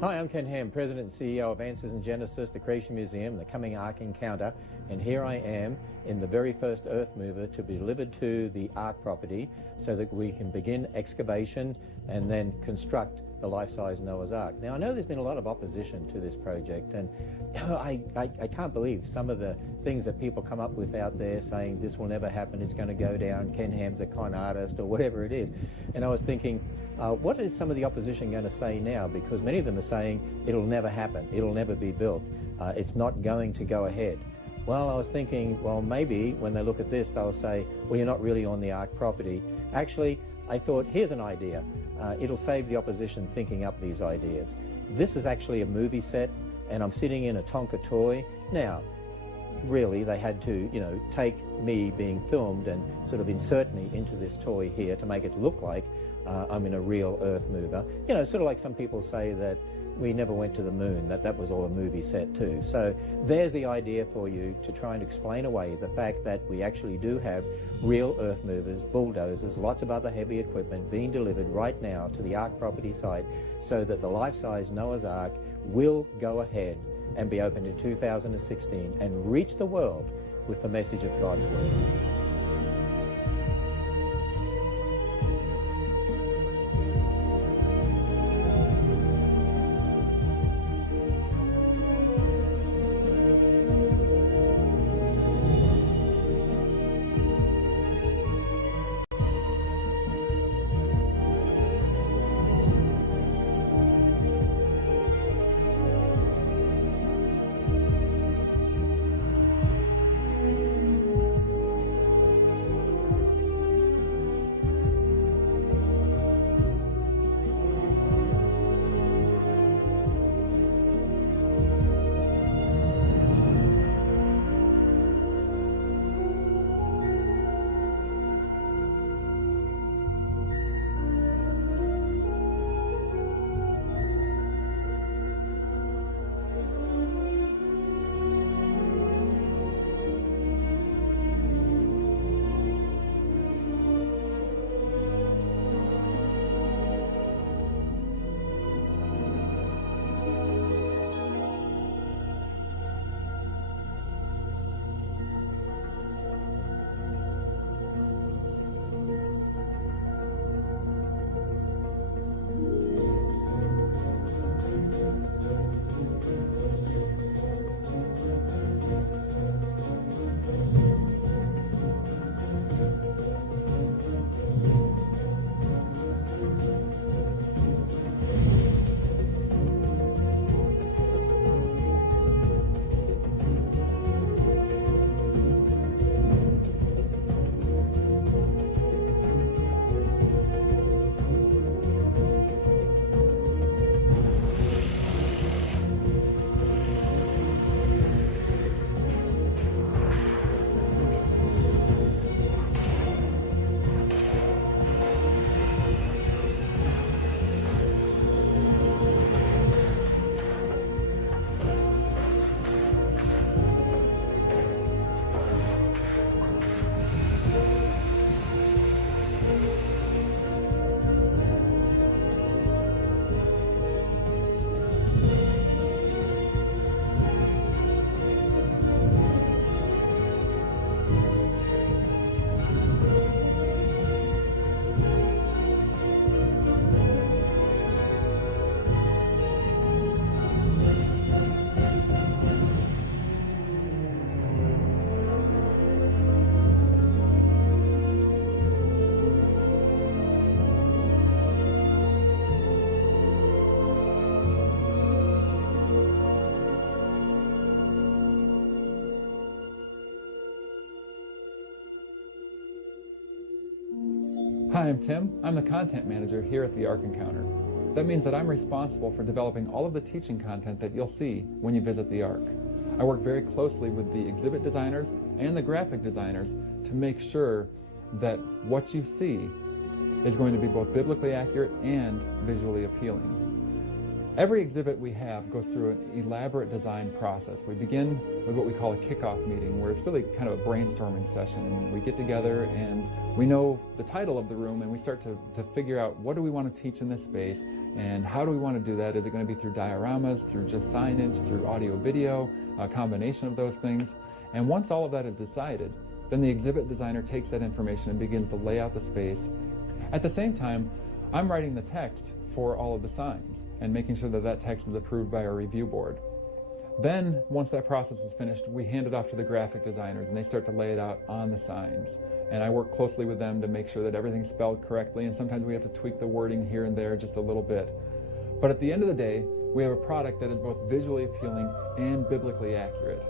Hi, I'm Ken Ham, President and CEO of Answers in Genesis, the Creation Museum, the Coming Ark Encounter, and here I am in the very first earth mover to be delivered to the Ark property so that we can begin excavation and then construct the life-size Noah's Ark. Now, I know there's been a lot of opposition to this project, and I can't believe some of the things that people come up with out there saying this will never happen, it's going to go down, Ken Ham's a con artist, or whatever it is. And I was thinking, what is some of the opposition going to say now? Because many of them are saying it'll never happen, it'll never be built, it's not going to go ahead. Well, I was thinking, well, maybe when they look at this, they'll say, well, you're not really on the Ark property. Actually, I thought, here's an idea. It'll save the opposition thinking up these ideas. This is actually a movie set, and I'm sitting in a Tonka toy. Now, really, they had to, take me being filmed and sort of insert me into this toy here to make it look like I'm in a real earth mover. Sort of like some people say that we never went to the moon, that was all a movie set too. So there's the idea for you to try and explain away the fact that we actually do have real earth movers, bulldozers, lots of other heavy equipment being delivered right now to the Ark property site so that the life-size Noah's Ark will go ahead and be opened in 2016 and reach the world with the message of God's Word. Hi, I'm Tim. I'm the content manager here at the Ark Encounter. That means that I'm responsible for developing all of the teaching content that you'll see when you visit the Ark. I work very closely with the exhibit designers and the graphic designers to make sure that what you see is going to be both biblically accurate and visually appealing. Every exhibit we have goes through an elaborate design process. We begin with what we call a kickoff meeting, where it's really kind of a brainstorming session. We get together and we know the title of the room, and we start to figure out what do we want to teach in this space and how do we want to do that. Is it going to be through dioramas, through just signage, through audio video, a combination of those things? And once all of that is decided, then the exhibit designer takes that information and begins to lay out the space. At the same time, I'm writing the text for all of the signs and making sure that that text is approved by our review board. Then, once that process is finished, we hand it off to the graphic designers and they start to lay it out on the signs. And I work closely with them to make sure that everything's spelled correctly, and sometimes we have to tweak the wording here and there just a little bit. But at the end of the day, we have a product that is both visually appealing and biblically accurate.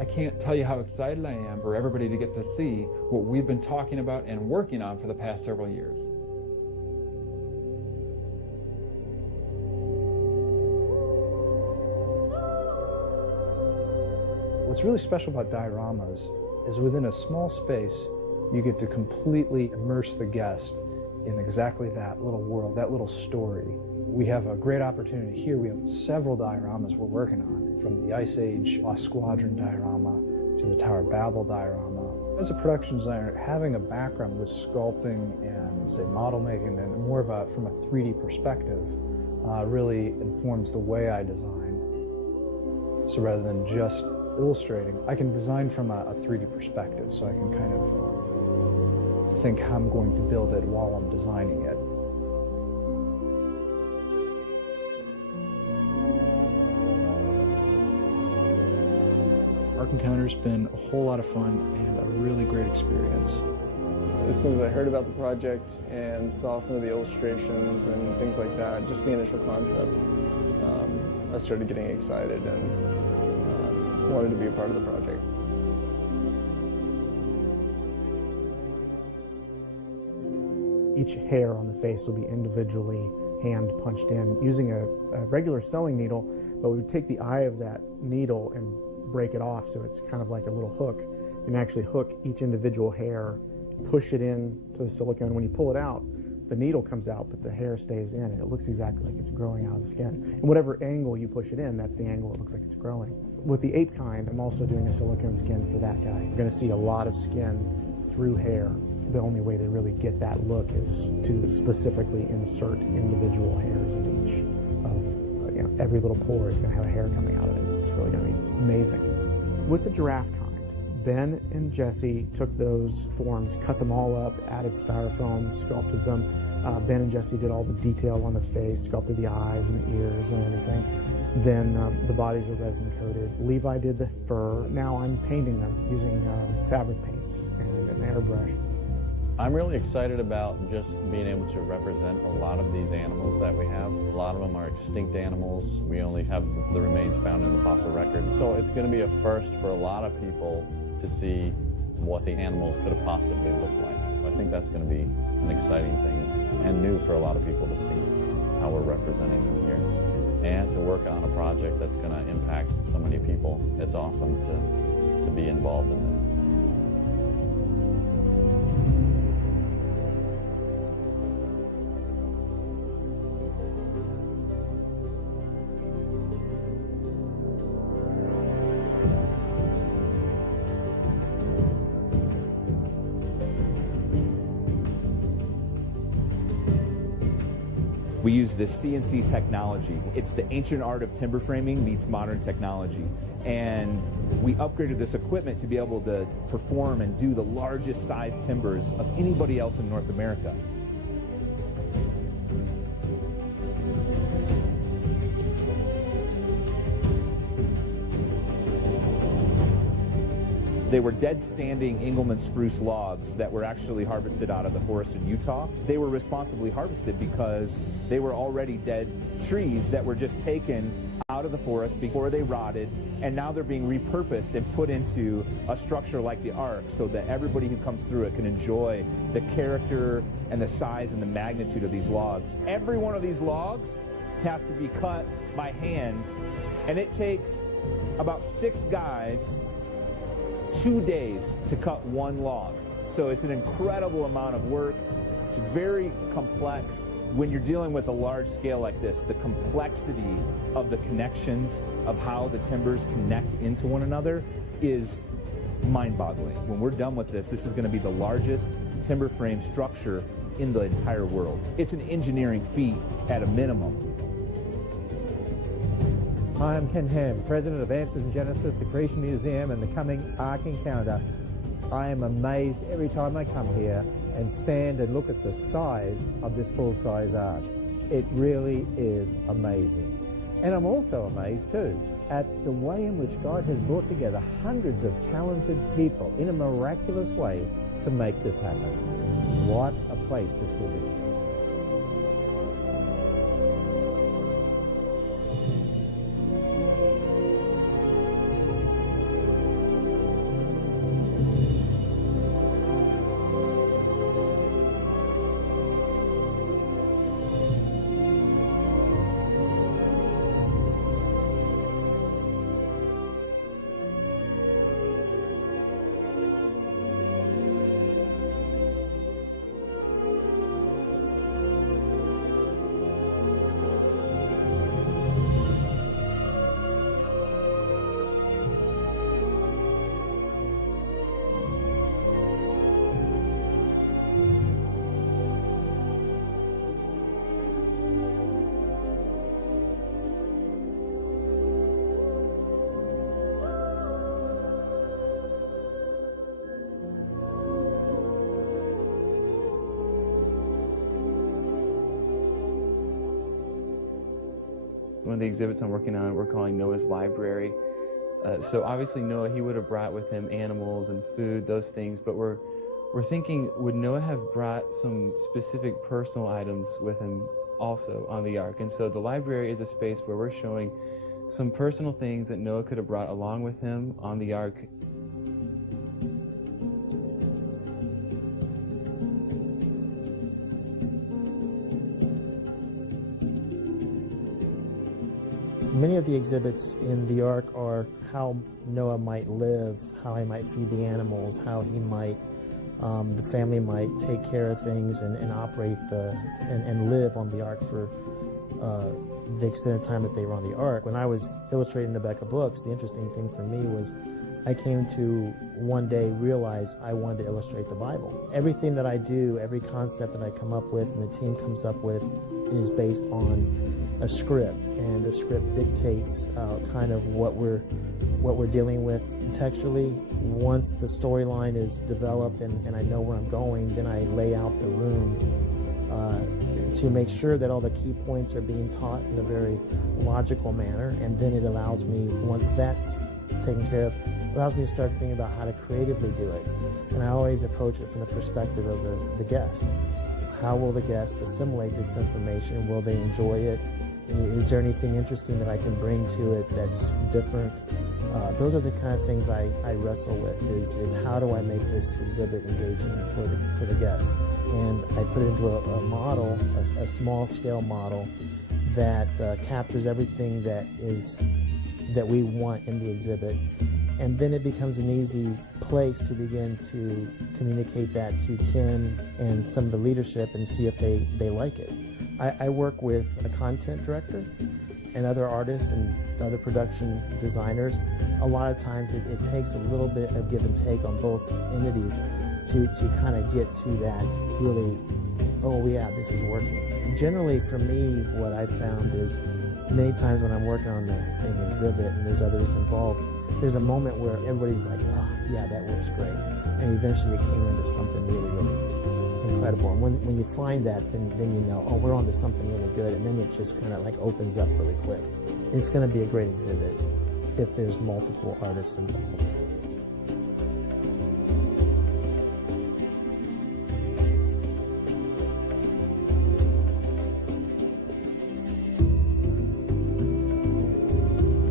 I can't tell you how excited I am for everybody to get to see what we've been talking about and working on for the past several years. What's really special about dioramas is within a small space, you get to completely immerse the guest in exactly that little world, that little story. We have a great opportunity here. We have several dioramas we're working on, from the Ice Age Lost Squadron diorama to the Tower of Babel diorama. As a production designer, having a background with sculpting and, say, model making, and more of from a 3D perspective, really informs the way I design. So rather than just illustrating, I can design from a 3D perspective, so I can kind of think how I'm going to build it while I'm designing it. Ark Encounter's been a whole lot of fun and a really great experience. As soon as I heard about the project and saw some of the illustrations and things like that, just the initial concepts, I started getting excited and wanted to be a part of the project. Each hair on the face will be individually hand punched in using a regular sewing needle, but we would take the eye of that needle and break it off so it's kind of like a little hook, and actually hook each individual hair, push it in to the silicone. When you pull it out, the needle comes out, but the hair stays in, and it looks exactly like it's growing out of the skin. And whatever angle you push it in, that's the angle it looks like it's growing. With the ape kind, I'm also doing a silicone skin for that guy. You're going to see a lot of skin through hair. The only way to really get that look is to specifically insert individual hairs at each of, every little pore is going to have a hair coming out of it. It's really going to be amazing. With the giraffe kind, Ben and Jesse took those forms, cut them all up, added styrofoam, sculpted them. Ben and Jesse did all the detail on the face, sculpted the eyes and the ears and everything. Then the bodies are resin coated. Levi did the fur. Now I'm painting them using fabric paints and an airbrush. I'm really excited about just being able to represent a lot of these animals that we have. A lot of them are extinct animals. We only have the remains found in the fossil record. So it's going to be a first for a lot of people to see what the animals could have possibly looked like. I think that's going to be an exciting thing and new for a lot of people to see how we're representing them here. And to work on a project that's going to impact so many people. It's awesome to be involved in this. We use this CNC technology. It's the ancient art of timber framing meets modern technology. And we upgraded this equipment to be able to perform and do the largest size timbers of anybody else in North America. They were dead standing Engelmann spruce logs that were actually harvested out of the forest in Utah. They were responsibly harvested because they were already dead trees that were just taken out of the forest before they rotted, and now they're being repurposed and put into a structure like the Ark so that everybody who comes through it can enjoy the character and the size and the magnitude of these logs. Every one of these logs has to be cut by hand, and it takes about 6 guys 2 days to cut one log. So it's an incredible amount of work. It's very complex, when you're dealing with a large scale like this, the complexity of the connections of how the timbers connect into one another is mind-boggling. When we're done with this, this is going to be the largest timber frame structure in the entire world. It's an engineering feat at a minimum. Hi, I'm Ken Ham, President of Answers in Genesis, the Creation Museum and the coming Ark Encounter. I am amazed every time I come here and stand and look at the size of this full-size ark. It really is amazing. And I'm also amazed too at the way in which God has brought together hundreds of talented people in a miraculous way to make this happen. What a place this will be. One of the exhibits I'm working on, we're calling Noah's Library. So obviously Noah, he would have brought with him animals and food, those things, but we're thinking, would Noah have brought some specific personal items with him also on the ark? And so the library is a space where we're showing some personal things that Noah could have brought along with him on the ark. Many of the exhibits in the Ark are how Noah might live, how he might feed the animals, how he might, the family might take care of things and operate and live on the Ark for the extended time that they were on the Ark. When I was illustrating Rebecca books, the interesting thing for me was I came to one day realize I wanted to illustrate the Bible. Everything that I do, every concept that I come up with and the team comes up with is based on a script, and the script dictates kind of what we're dealing with contextually. Once the storyline is developed and I know where I'm going, then I lay out the room to make sure that all the key points are being taught in a very logical manner, and then it allows me, once that's taken care of, it allows me to start thinking about how to creatively do it. And I always approach it from the perspective of the guest. How will the guest assimilate this information? Will they enjoy it? Is there anything interesting that I can bring to it that's different? Those are the kind of things I wrestle with, is how do I make this exhibit engaging for the guest? And I put it into a model, a small scale model that captures everything that we want in the exhibit. And then it becomes an easy place to begin to communicate that to Ken and some of the leadership and see if they like it. I work with a content director and other artists and other production designers. A lot of times it takes a little bit of give and take on both entities to kind of get to that really, oh yeah, this is working. Generally for me, what I've found is many times when I'm working on an exhibit and there's others involved, there's a moment where everybody's like, oh yeah, that works great. And eventually it came into something really, really incredible. And when you find that, then you know, oh, we're onto something really good, and then it just kind of like opens up really quick. It's going to be a great exhibit if there's multiple artists involved.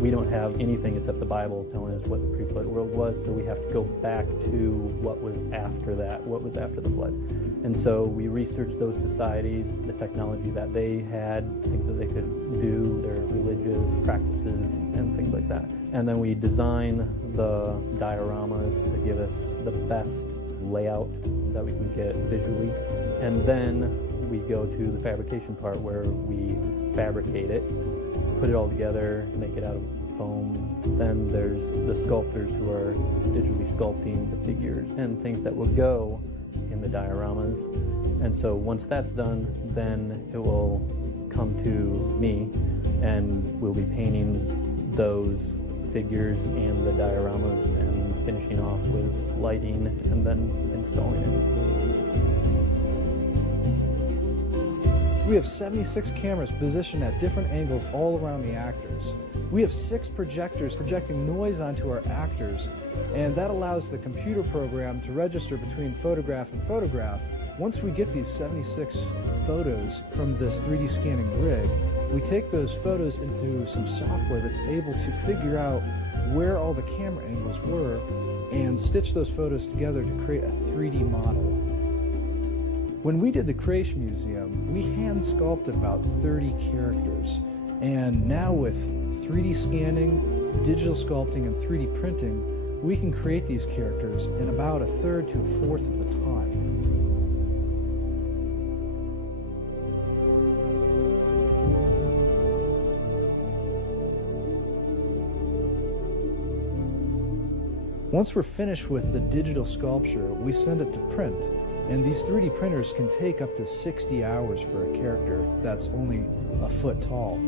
We don't have anything except the Bible telling us what the pre-flood world was, so we have to go back to what was after that, what was after the flood. And so we researched those societies, the technology that they had, things that they could do, their religious practices, and things like that. And then we design the dioramas to give us the best layout that we can get visually. And then we go to the fabrication part where we fabricate it, put it all together, make it out of foam. Then there's the sculptors who are digitally sculpting the figures and things that will go in the dioramas. And so once that's done, then it will come to me, and we'll be painting those figures and the dioramas and finishing off with lighting and then installing it. We have 76 cameras positioned at different angles all around the actors. We have 6 projectors projecting noise onto our actors, and that allows the computer program to register between photograph and photograph. Once we get these 76 photos from this 3D scanning rig, we take those photos into some software that's able to figure out where all the camera angles were and stitch those photos together to create a 3D model. When we did the Creation Museum, we hand sculpted about 30 characters. And now with 3D scanning, digital sculpting, and 3D printing, we can create these characters in about a third to a fourth of the time. Once we're finished with the digital sculpture, we send it to print. And these 3D printers can take up to 60 hours for a character that's only a foot tall.